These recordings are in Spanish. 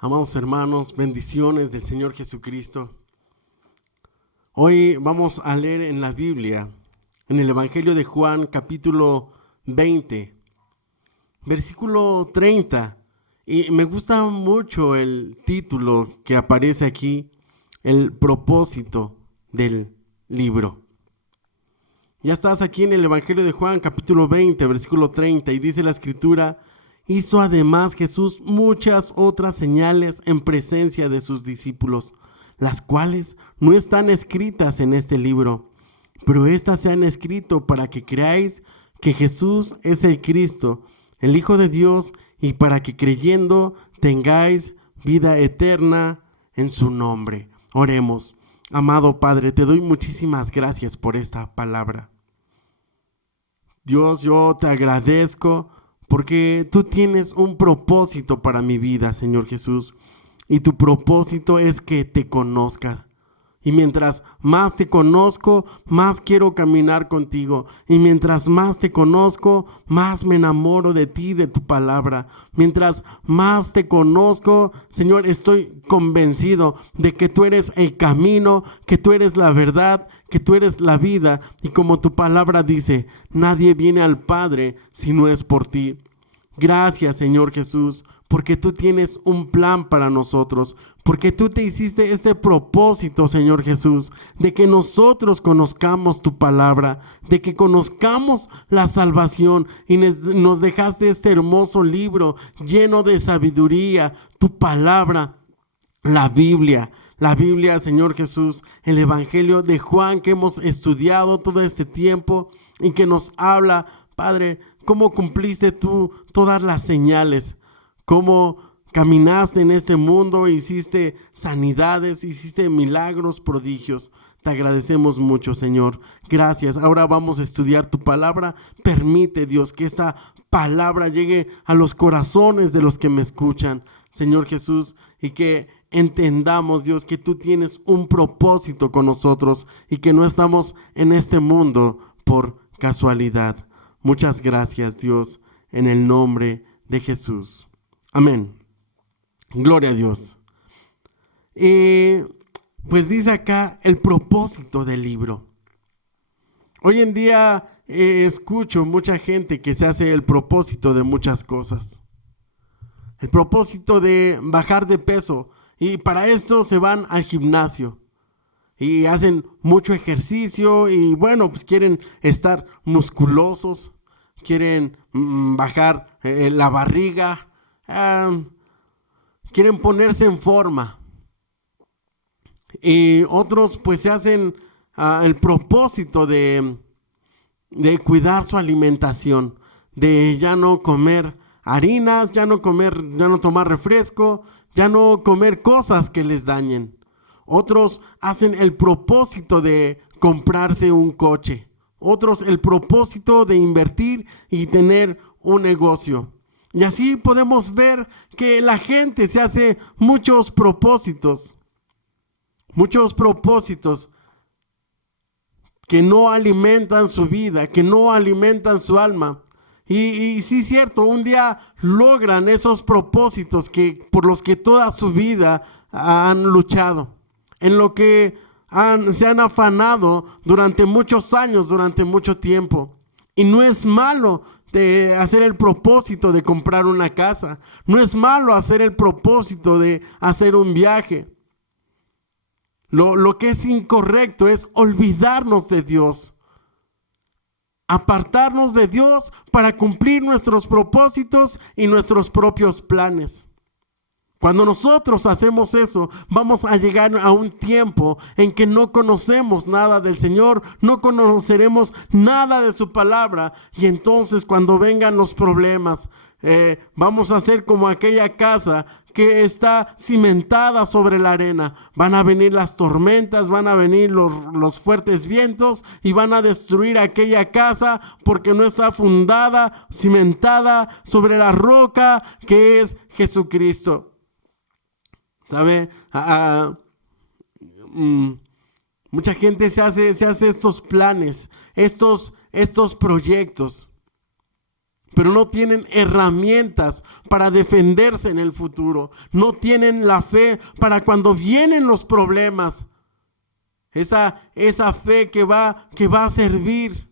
Amados hermanos, bendiciones del Señor Jesucristo. Hoy vamos a leer en la Biblia, en el Evangelio de Juan, capítulo 20, versículo 30. Y me gusta mucho el título que aparece aquí, el propósito del libro. Ya estás aquí en el Evangelio de Juan, capítulo 20, versículo 30, y dice la Escritura: hizo además Jesús muchas otras señales en presencia de sus discípulos, las cuales no están escritas en este libro, pero éstas se han escrito para que creáis que Jesús es el Cristo, el Hijo de Dios, y para que creyendo tengáis vida eterna en su nombre. Oremos. Amado Padre, te doy muchísimas gracias por esta palabra. Dios, yo te agradezco porque tú tienes un propósito para mi vida, Señor Jesús. Y tu propósito es que te conozca. Y mientras más te conozco, más quiero caminar contigo. Y mientras más te conozco, más me enamoro de ti, de tu palabra. Mientras más te conozco, Señor, estoy convencido de que tú eres el camino, que tú eres la verdad, que tú eres la vida. Y como tu palabra dice, nadie viene al Padre si no es por ti. Gracias, Señor Jesús, porque tú tienes un plan para nosotros, porque tú te hiciste este propósito, Señor Jesús, de que nosotros conozcamos tu palabra, de que conozcamos la salvación, y nos dejaste este hermoso libro lleno de sabiduría, tu palabra, la Biblia, Señor Jesús, el Evangelio de Juan que hemos estudiado todo este tiempo y que nos habla, Padre, cómo cumpliste tú todas las señales, cómo caminaste en este mundo, hiciste sanidades, hiciste milagros, prodigios. Te agradecemos mucho, Señor. Gracias. Ahora vamos a estudiar tu palabra. Permite, Dios, que esta palabra llegue a los corazones de los que me escuchan, Señor Jesús, y que entendamos, Dios, que tú tienes un propósito con nosotros y que no estamos en este mundo por casualidad. Muchas gracias, Dios, en el nombre de Jesús. Amén. Gloria a Dios. Pues dice acá el propósito del libro. Hoy en día escucho mucha gente que se hace el propósito de muchas cosas. El propósito de bajar de peso, y para esto se van al gimnasio y hacen mucho ejercicio y bueno, pues quieren estar musculosos, quieren bajar la barriga, quieren ponerse en forma. Y otros pues se hacen el propósito de cuidar su alimentación, de ya no comer harinas, ya no tomar refresco, ya no comer cosas que les dañen. Otros hacen el propósito de comprarse un coche. Otros el propósito de invertir y tener un negocio. Y así podemos ver que la gente se hace muchos propósitos que no alimentan su vida, que no alimentan su alma. Y sí es cierto, un día logran esos propósitos por los que toda su vida han luchado, en lo que se han afanado durante muchos años, durante mucho tiempo. Y no es malo de hacer el propósito de comprar una casa, no es malo hacer el propósito de hacer un viaje. Lo que es incorrecto es olvidarnos de Dios, apartarnos de Dios para cumplir nuestros propósitos y nuestros propios planes. Cuando nosotros hacemos eso, vamos a llegar a un tiempo en que no conocemos nada del Señor, no conoceremos nada de su palabra, y entonces cuando vengan los problemas, vamos a ser como aquella casa que está cimentada sobre la arena. Van a venir las tormentas, van a venir los fuertes vientos y van a destruir aquella casa porque no está fundada, cimentada sobre la roca que es Jesucristo. ¿Sabe? Mucha gente se hace estos planes, estos proyectos. pero no tienen herramientas para defenderse en el futuro. No tienen la fe para cuando vienen los problemas. Esa fe que va a servir,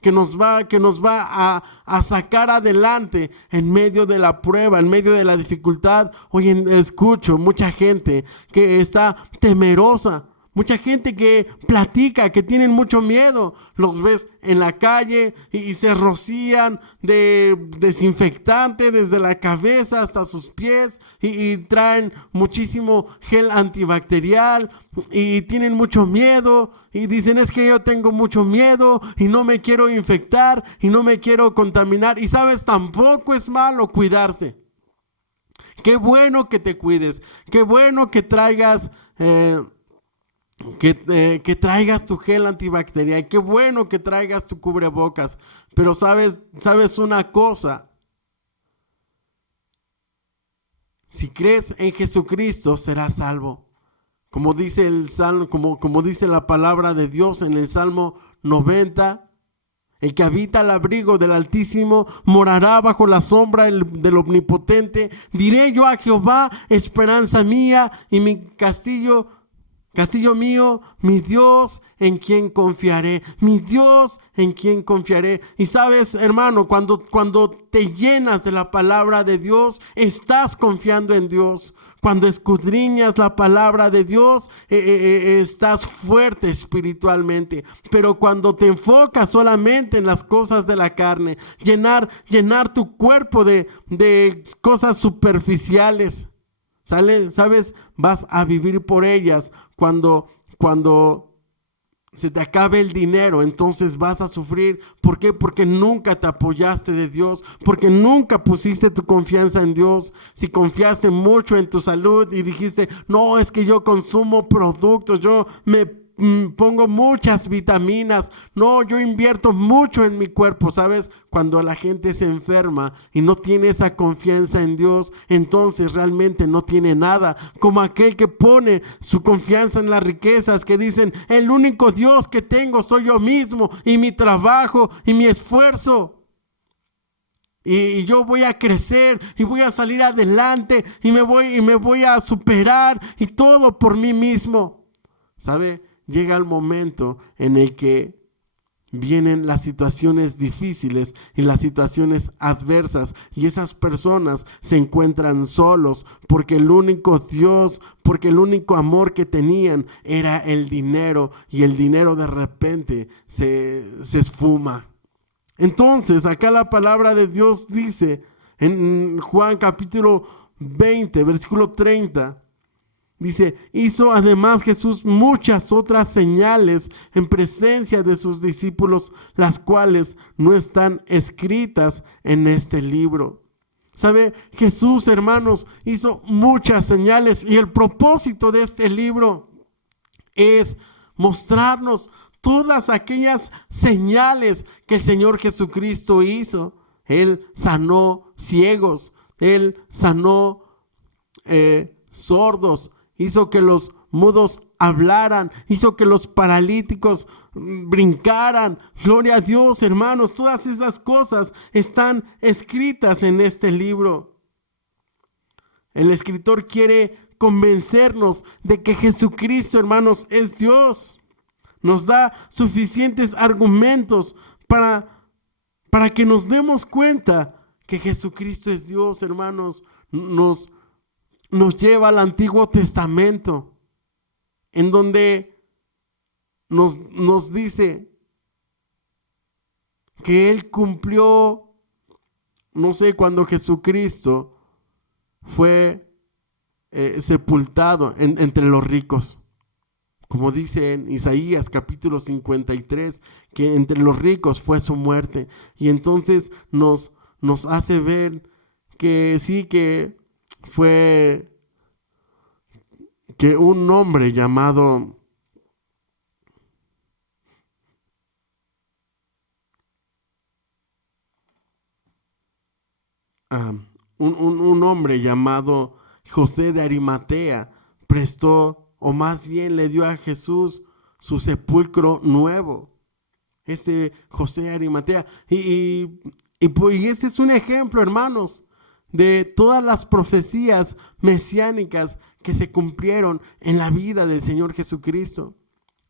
que nos va a sacar adelante en medio de la prueba, en medio de la dificultad. Hoy escucho mucha gente que está temerosa. Mucha gente que platica, que tienen mucho miedo. Los ves en la calle y se rocían de desinfectante desde la cabeza hasta sus pies y traen muchísimo gel antibacterial y tienen mucho miedo y dicen: es que yo tengo mucho miedo y no me quiero infectar y no me quiero contaminar. Y sabes, tampoco es malo cuidarse. Qué bueno que te cuides, qué bueno que traigas que traigas tu gel antibacterial. Qué bueno que traigas tu cubrebocas. Pero sabes una cosa. Si crees en Jesucristo, serás salvo. Como dice el Salmo, como dice la palabra de Dios en el Salmo 90. El que habita al abrigo del Altísimo morará bajo la sombra del Omnipotente. Diré yo a Jehová, esperanza mía y mi castillo mío, mi Dios en quien confiaré, mi Dios en quien confiaré. Y sabes, hermano, cuando te llenas de la palabra de Dios, estás confiando en Dios. Cuando escudriñas la palabra de Dios, estás fuerte espiritualmente. Pero cuando te enfocas solamente en las cosas de la carne, llenar tu cuerpo de cosas superficiales, ¿sabes? Vas a vivir por ellas. Cuando se te acabe el dinero, entonces vas a sufrir. ¿Por qué? Porque nunca te apoyaste de Dios, porque nunca pusiste tu confianza en Dios. Si confiaste mucho en tu salud y dijiste: no, es que yo consumo productos, yo me pongo muchas vitaminas, no, yo invierto mucho en mi cuerpo, ¿sabes? Cuando la gente se enferma y no tiene esa confianza en Dios, entonces realmente no tiene nada. Como aquel que pone su confianza en las riquezas, que dicen: el único Dios que tengo soy yo mismo y mi trabajo y mi esfuerzo. Y yo voy a crecer y voy a salir adelante y me voy a superar, y todo por mí mismo. ¿Sabe? Llega el momento en el que vienen las situaciones difíciles y las situaciones adversas, y esas personas se encuentran solos porque el único amor que tenían era el dinero, y el dinero de repente se esfuma. Entonces, acá la palabra de Dios dice en Juan capítulo 20, versículo 30, dice: hizo además Jesús muchas otras señales en presencia de sus discípulos, las cuales no están escritas en este libro. ¿Sabe? Jesús, hermanos, hizo muchas señales, y el propósito de este libro es mostrarnos todas aquellas señales que el Señor Jesucristo hizo. Él sanó ciegos, Él sanó sordos, hizo que los mudos hablaran, hizo que los paralíticos brincaran. Gloria a Dios, hermanos. Todas esas cosas están escritas en este libro. El escritor quiere convencernos de que Jesucristo, hermanos, es Dios. Nos da suficientes argumentos para que nos demos cuenta que Jesucristo es Dios, hermanos. Nos lleva al Antiguo Testamento, en donde nos dice que Él cumplió, no sé, cuando Jesucristo fue sepultado entre los ricos. Como dice en Isaías capítulo 53, que entre los ricos fue su muerte. Y entonces nos hace ver que sí, que fue que un hombre llamado un hombre llamado José de Arimatea prestó, o más bien le dio a Jesús su sepulcro nuevo. Este José de Arimatea. Y Y este es un ejemplo, hermanos, de todas las profecías mesiánicas que se cumplieron en la vida del Señor Jesucristo.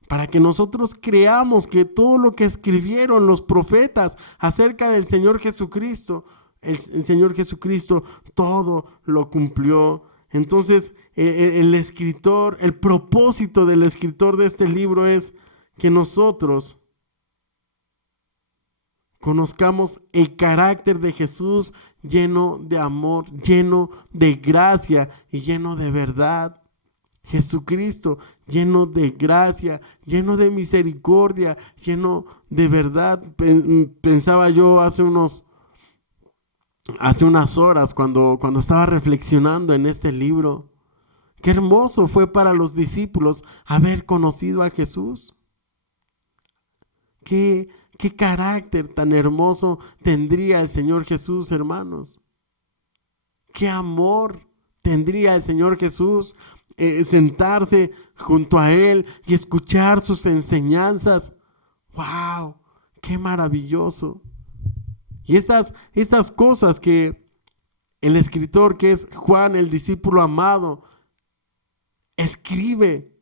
Para que nosotros creamos que todo lo que escribieron los profetas acerca del Señor Jesucristo, el Señor Jesucristo todo lo cumplió. Entonces, el escritor, el propósito del escritor de este libro es que nosotros conozcamos el carácter de Jesús lleno de amor, lleno de gracia y lleno de verdad. Jesucristo lleno de gracia, lleno de misericordia, lleno de verdad. Pensaba yo hace unas horas cuando estaba reflexionando en este libro, qué hermoso fue para los discípulos haber conocido a Jesús. Qué carácter tan hermoso tendría el Señor Jesús, hermanos. Qué amor tendría el Señor Jesús sentarse junto a Él y escuchar sus enseñanzas. ¡Wow! ¡Qué maravilloso! Y estas cosas que el escritor, que es Juan, el discípulo amado, escribe,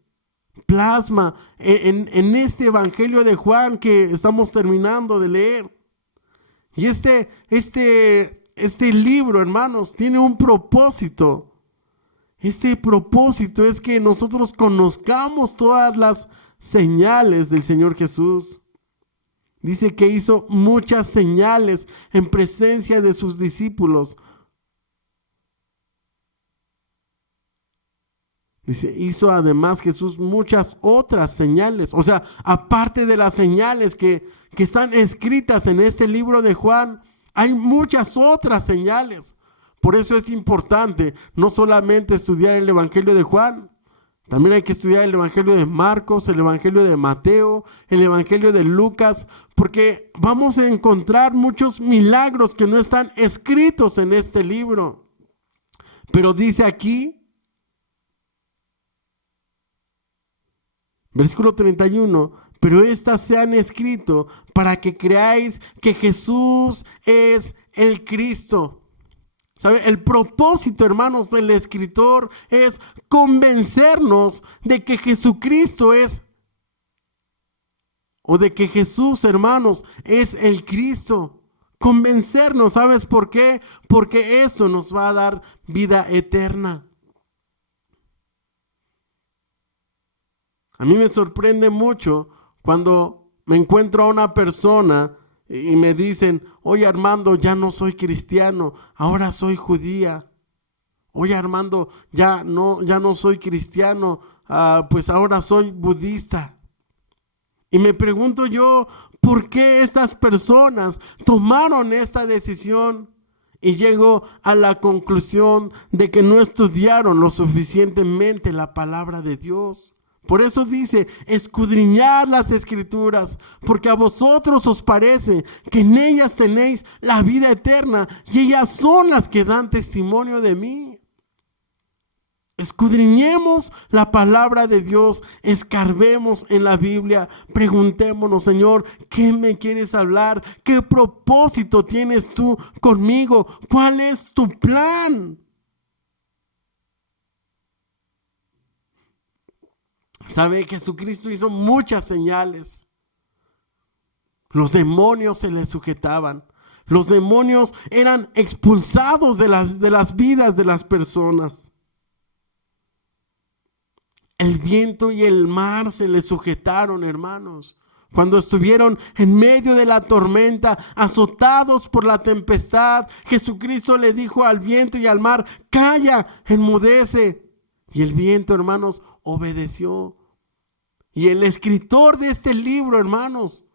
plasma en este evangelio de Juan que estamos terminando de leer. Y este libro, hermanos, tiene un propósito. Este propósito es que nosotros conozcamos todas las señales del Señor Jesús. Dice que hizo muchas señales en presencia de sus discípulos. Dice, hizo además Jesús muchas otras señales. O sea, aparte de las señales que están escritas en este libro de Juan, hay muchas otras señales. Por eso es importante no solamente estudiar el Evangelio de Juan, también hay que estudiar el Evangelio de Marcos, el Evangelio de Mateo, el Evangelio de Lucas, porque vamos a encontrar muchos milagros que no están escritos en este libro. Pero dice aquí, versículo 31, pero estas se han escrito para que creáis que Jesús es el Cristo. ¿Sabe? El propósito, hermanos, del escritor es convencernos de que Jesucristo es, o de que Jesús, hermanos, es el Cristo. Convencernos, ¿sabes por qué? Porque esto nos va a dar vida eterna. A mí me sorprende mucho cuando me encuentro a una persona y me dicen, oye Armando, ya no soy cristiano, ahora soy judía. Oye Armando, ya no soy cristiano, pues ahora soy budista. Y me pregunto yo, ¿por qué estas personas tomaron esta decisión? Y llego a la conclusión de que no estudiaron lo suficientemente la palabra de Dios. Por eso dice, escudriñad las escrituras, porque a vosotros os parece que en ellas tenéis la vida eterna, y ellas son las que dan testimonio de mí. Escudriñemos la palabra de Dios, escarbemos en la Biblia, preguntémonos, Señor, ¿qué me quieres hablar? ¿Qué propósito tienes tú conmigo? ¿Cuál es tu plan? ¿Sabe? Jesucristo hizo muchas señales. Los demonios se le sujetaban. Los demonios eran expulsados de las vidas de las personas. El viento y el mar se le sujetaron, hermanos. Cuando estuvieron en medio de la tormenta, azotados por la tempestad, Jesucristo le dijo al viento y al mar, calla, enmudece. Y el viento, hermanos, obedeció. Y el escritor de este libro, hermanos,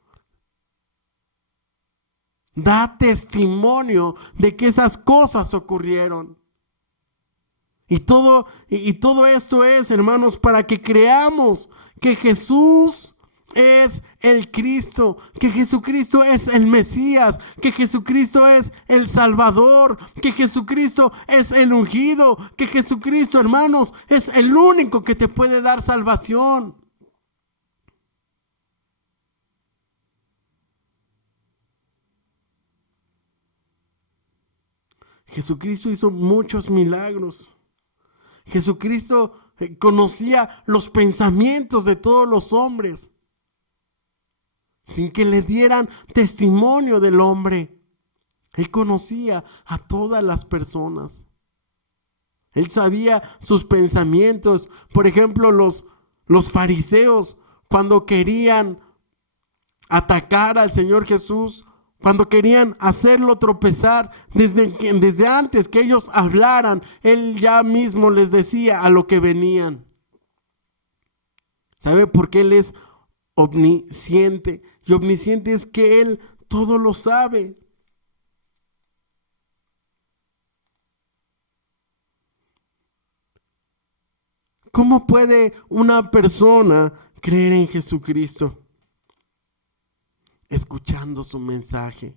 da testimonio de que esas cosas ocurrieron. Y todo esto es, hermanos, para que creamos que Jesús es el Cristo, que Jesucristo es el Mesías, que Jesucristo es el Salvador, que Jesucristo es el ungido, que Jesucristo, hermanos, es el único que te puede dar salvación. Jesucristo hizo muchos milagros. Jesucristo conocía los pensamientos de todos los hombres, sin que le dieran testimonio del hombre. Él conocía a todas las personas. Él sabía sus pensamientos. Por ejemplo, los fariseos, cuando querían atacar al Señor Jesús, cuando querían hacerlo tropezar, desde antes que ellos hablaran, Él ya mismo les decía a lo que venían. ¿Sabe por qué Él es omnisciente? Y omnisciente es que Él todo lo sabe. ¿Cómo puede una persona creer en Jesucristo? Escuchando su mensaje.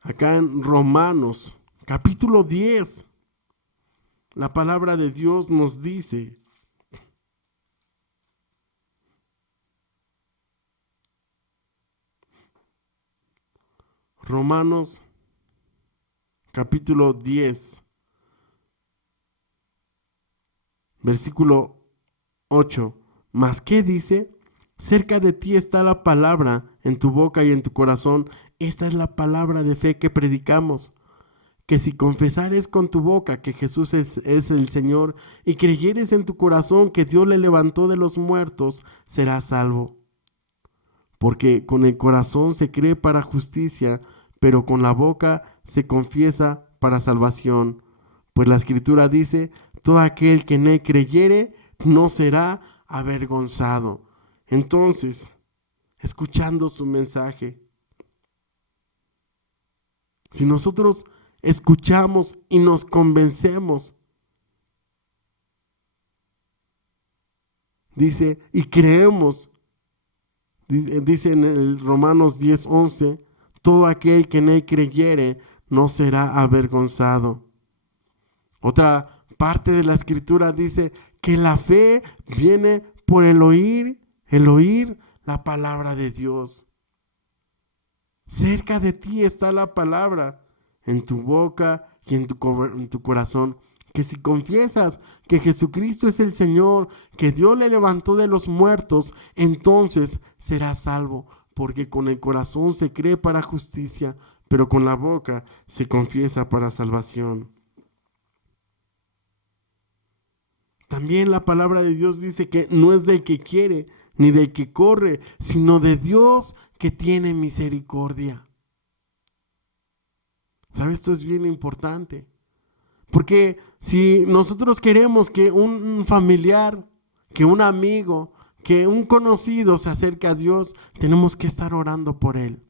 Acá en Romanos, capítulo 10, la palabra de Dios nos dice: Romanos, capítulo 10, versículo 8. ¿Mas qué dice? Cerca de ti está la palabra, en tu boca y en tu corazón. Esta es la palabra de fe que predicamos. Que si confesares con tu boca que Jesús es el Señor y creyeres en tu corazón que Dios le levantó de los muertos, serás salvo. Porque con el corazón se cree para justicia, pero con la boca se confiesa para salvación. Pues la Escritura dice: todo aquel que en él creyere no será avergonzado. Entonces, escuchando su mensaje, si nosotros escuchamos y nos convencemos, dice, y creemos, dice en el Romanos 10:11, todo aquel que en él creyere no será avergonzado. Otra parte de la Escritura dice que la fe viene por el oír la palabra de Dios. Cerca de ti está la palabra, en tu boca y en tu corazón. Que si confiesas que Jesucristo es el Señor, que Dios le levantó de los muertos, entonces serás salvo. Porque con el corazón se cree para justicia, pero con la boca se confiesa para salvación. También la palabra de Dios dice que no es del que quiere ni del que corre, sino de Dios que tiene misericordia. ¿Sabes? Esto es bien importante. Porque si nosotros queremos que un familiar, que un amigo, que un conocido se acerque a Dios, tenemos que estar orando por él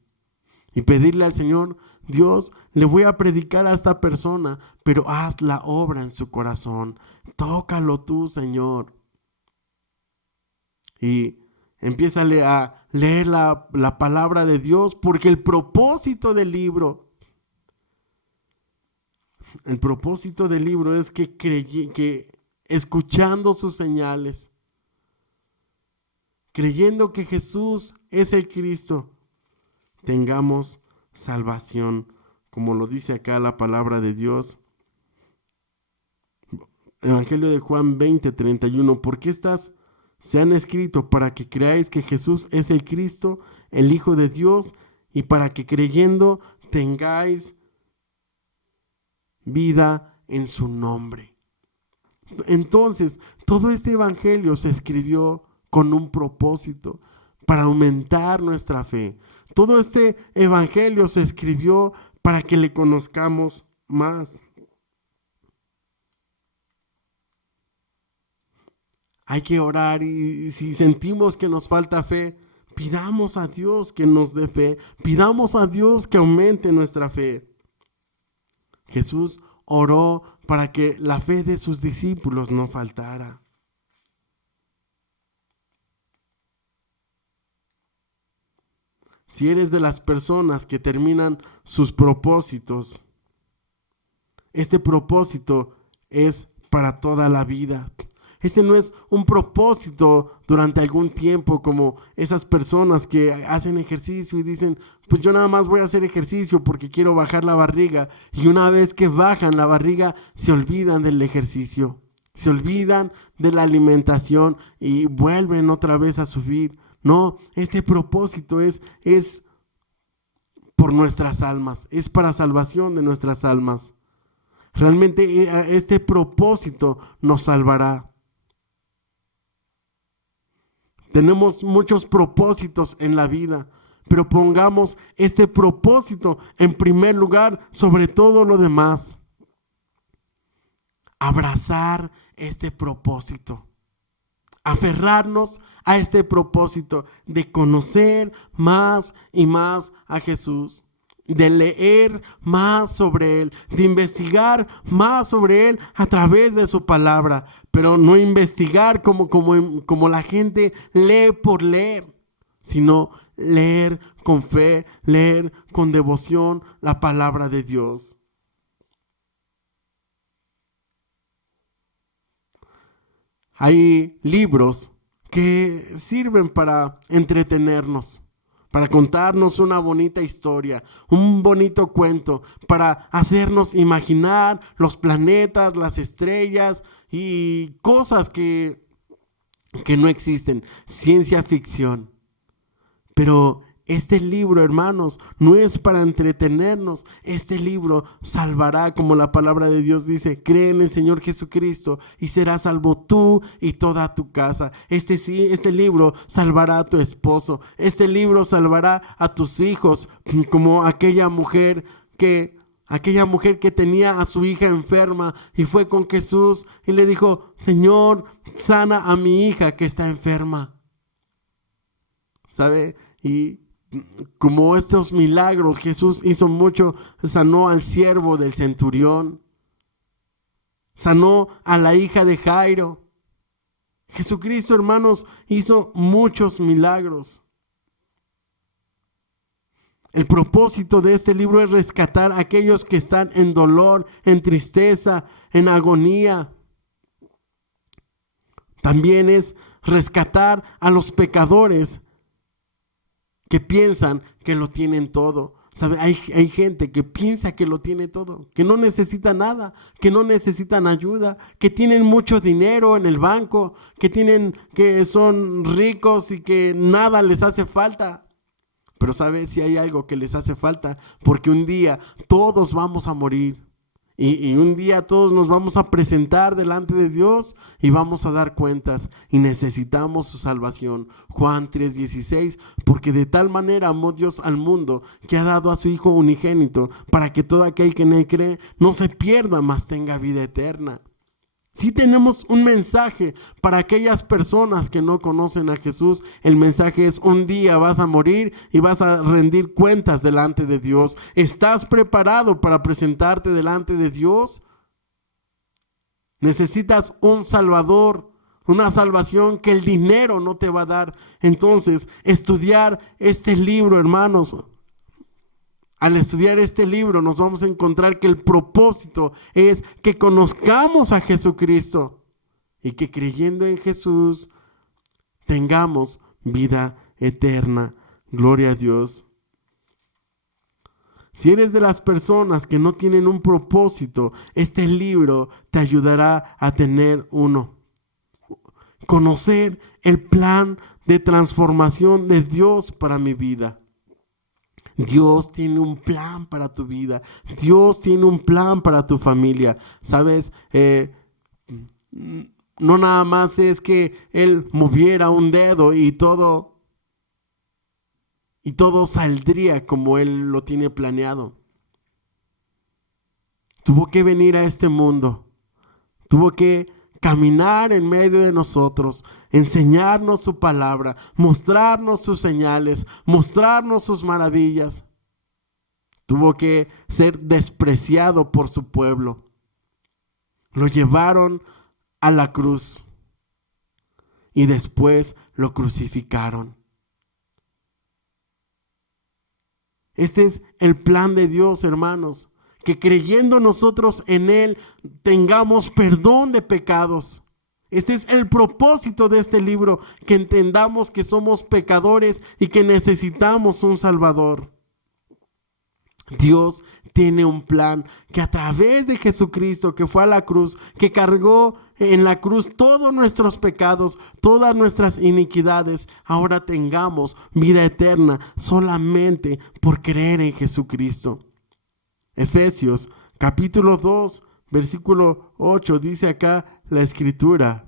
y pedirle al Señor: Dios, le voy a predicar a esta persona, pero haz la obra en su corazón. Tócalo tú, Señor. Y empieza a leer la palabra de Dios, porque el propósito del libro es que escuchando sus señales, creyendo que Jesús es el Cristo, tengamos salvación, como lo dice acá la palabra de Dios. Evangelio de Juan 20:31, porque estas se han escrito para que creáis que Jesús es el Cristo, el Hijo de Dios, y para que creyendo tengáis vida en su nombre. Entonces, todo este evangelio se escribió con un propósito, para aumentar nuestra fe. Todo este evangelio se escribió para que le conozcamos más. Hay que orar, y si sentimos que nos falta fe, pidamos a Dios que nos dé fe, pidamos a Dios que aumente nuestra fe. Jesús oró para que la fe de sus discípulos no faltara. Si eres de las personas que terminan sus propósitos, este propósito es para toda la vida. Este no es un propósito durante algún tiempo, como esas personas que hacen ejercicio y dicen, pues yo nada más voy a hacer ejercicio porque quiero bajar la barriga. Y una vez que bajan la barriga, se olvidan del ejercicio, se olvidan de la alimentación y vuelven otra vez a subir. No, este propósito es por nuestras almas, es para salvación de nuestras almas. Realmente este propósito nos salvará. Tenemos muchos propósitos en la vida, pero pongamos este propósito en primer lugar sobre todo lo demás. Abrazar este propósito. Aferrarnos a este propósito de conocer más y más a Jesús, de leer más sobre Él, de investigar más sobre Él a través de su palabra, pero no investigar como la gente lee por leer, sino leer con fe, leer con devoción la palabra de Dios. Hay libros que sirven para entretenernos, para contarnos una bonita historia, un bonito cuento, para hacernos imaginar los planetas, las estrellas y cosas que no existen, ciencia ficción. Pero este libro, hermanos, no es para entretenernos. Este libro salvará, como la palabra de Dios dice, cree en el Señor Jesucristo y serás salvo tú y toda tu casa. Este libro salvará a tu esposo. Este libro salvará a tus hijos, como aquella mujer que tenía a su hija enferma y fue con Jesús y le dijo, Señor, sana a mi hija que está enferma. ¿Sabe? Y como estos milagros, Jesús hizo mucho, sanó al siervo del centurión, sanó a la hija de Jairo. Jesucristo, hermanos, hizo muchos milagros. El propósito de este libro es rescatar a aquellos que están en dolor, en tristeza, en agonía. También es rescatar a los pecadores que piensan que lo tienen todo. ¿Sabe? Hay gente que piensa que lo tiene todo, que no necesita nada, que no necesitan ayuda, que tienen mucho dinero en el banco, que son ricos y que nada les hace falta. Pero ¿sabe? Si hay algo que les hace falta, porque un día todos vamos a morir. Y un día todos nos vamos a presentar delante de Dios y vamos a dar cuentas y necesitamos su salvación. Juan 3:16, porque de tal manera amó Dios al mundo que ha dado a su Hijo unigénito para que todo aquel que en él cree no se pierda, mas tenga vida eterna. Sí tenemos un mensaje para aquellas personas que no conocen a Jesús. El mensaje es: un día vas a morir y vas a rendir cuentas delante de Dios. ¿Estás preparado para presentarte delante de Dios? Necesitas un Salvador, una salvación que el dinero no te va a dar. Entonces, estudiar este libro, hermanos. Al estudiar este libro nos vamos a encontrar que el propósito es que conozcamos a Jesucristo y que creyendo en Jesús tengamos vida eterna. Gloria a Dios. Si eres de las personas que no tienen un propósito, este libro te ayudará a tener uno. Conocer el plan de transformación de Dios para mi vida. Dios tiene un plan para tu vida. Dios tiene un plan para tu familia. ¿Sabes? No nada más es que Él moviera un dedo y todo saldría como Él lo tiene planeado. Tuvo que venir a este mundo. Tuvo que caminar en medio de nosotros, enseñarnos su palabra, mostrarnos sus señales, mostrarnos sus maravillas. Tuvo que ser despreciado por su pueblo. Lo llevaron a la cruz y después lo crucificaron. Este es el plan de Dios, hermanos. Que creyendo nosotros en Él tengamos perdón de pecados. Este es el propósito de este libro, que entendamos que somos pecadores y que necesitamos un Salvador. Dios tiene un plan que a través de Jesucristo, que fue a la cruz, que cargó en la cruz todos nuestros pecados, todas nuestras iniquidades, ahora tengamos vida eterna solamente por creer en Jesucristo. Efesios capítulo 2, versículo 8, dice acá la Escritura: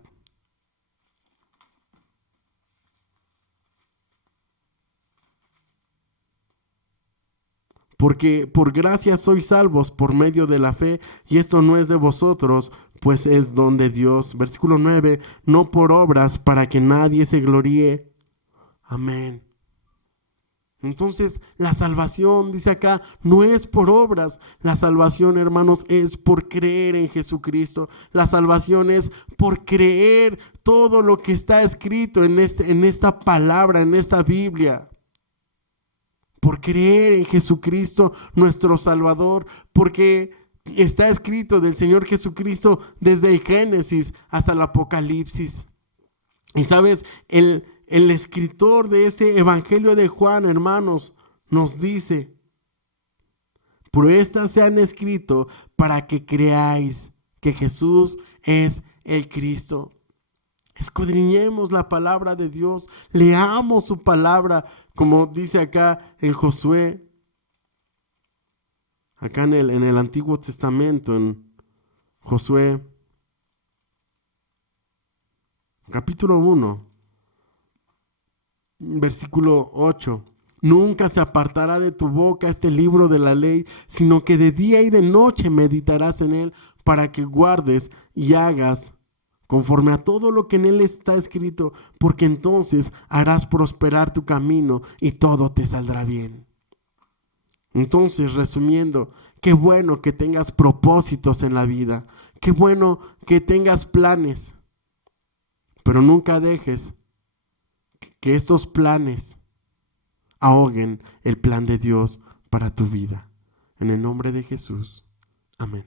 porque por gracia sois salvos por medio de la fe, y esto no es de vosotros, pues es don de Dios. Versículo 9, no por obras, para que nadie se gloríe. Amén. Entonces, la salvación, dice acá, no es por obras. La salvación, hermanos, es por creer en Jesucristo. La salvación es por creer todo lo que está escrito en esta palabra, en esta Biblia. Por creer en Jesucristo, nuestro Salvador, porque está escrito del Señor Jesucristo desde el Génesis hasta el Apocalipsis. Y sabes, el escritor de este Evangelio de Juan, hermanos, nos dice: pero estas se han escrito para que creáis que Jesús es el Cristo. Escudriñemos la palabra de Dios, leamos su palabra, como dice acá en Josué, acá en el Antiguo Testamento, en Josué, capítulo 1, versículo 8. Nunca se apartará de tu boca este libro de la ley, sino que de día y de noche meditarás en él, para que guardes y hagas conforme a todo lo que en él está escrito, porque entonces harás prosperar tu camino y todo te saldrá bien. Entonces, resumiendo, qué bueno que tengas propósitos en la vida, qué bueno que tengas planes, pero nunca dejes que estos planes ahoguen el plan de Dios para tu vida. En el nombre de Jesús. Amén.